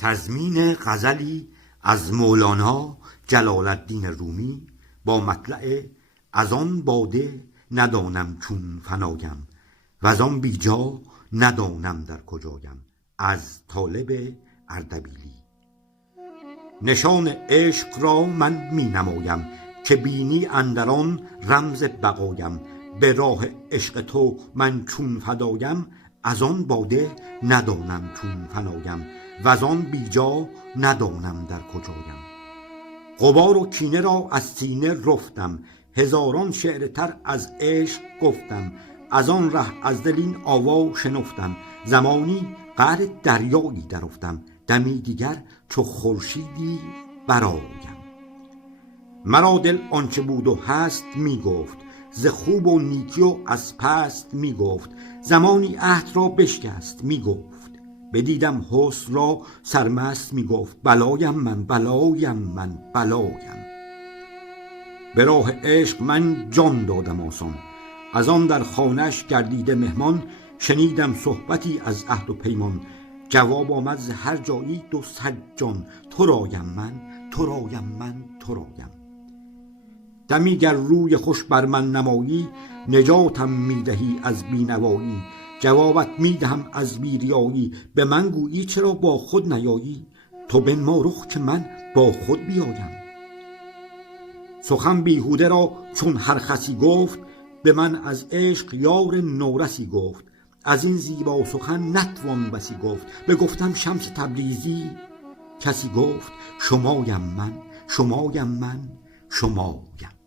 تضمین غزلی از مولانا جلال الدین رومی با مطلع از آن باده ندانم چون فنایم و از آن بیجا ندانم در کجایم، از طالب اردبیلی. نشان عشق را من می نمایم که بینی اندران رمز بقایم. به راه عشق تو من چون فدایم، از آن باده ندانم چون فنایم و از آن بیجا ندانم در کجایم. غبار و کینه را از سینه رفتم، هزاران شعر تر از عشق گفتم. از آن ره از دل این آوا شنفتم، زمانی قعر دریایی درافتم. دمی دیگر چو خورشیدی برآیم. مرا دل آنچه بود و هست می گفت، ز خوب و نیکی و از پست می گفت. زمانی عهد را بشکست می گفت، بدیدم حسن را سرمست می گفت. بلایم من بلایم من بلایم. به راه عشق من جان دادم آسان، از آن در خانه‌اش گردیده مهمان. شنیدم صحبتی از عهد و پیمان، جواب آمد ز هر جایی 200 جان. تو رایم من تو رایم من تو رایم. دمی گر روی خوش بر من نمایی، نجاتم میدهی از بینوایی. جوابت میدهم از بیریایی، به من گویی چرا با خود نیایی. تو بنما رخ که من با خود بیایم. سخن بیهوده را چون هر خسی گفت، به من از عشق یار نورسی گفت. از این زیبا سخن نتوان بسی گفت، بگفتم شمس تبریزی کسی گفت. شمایم من شمایم من شمایم.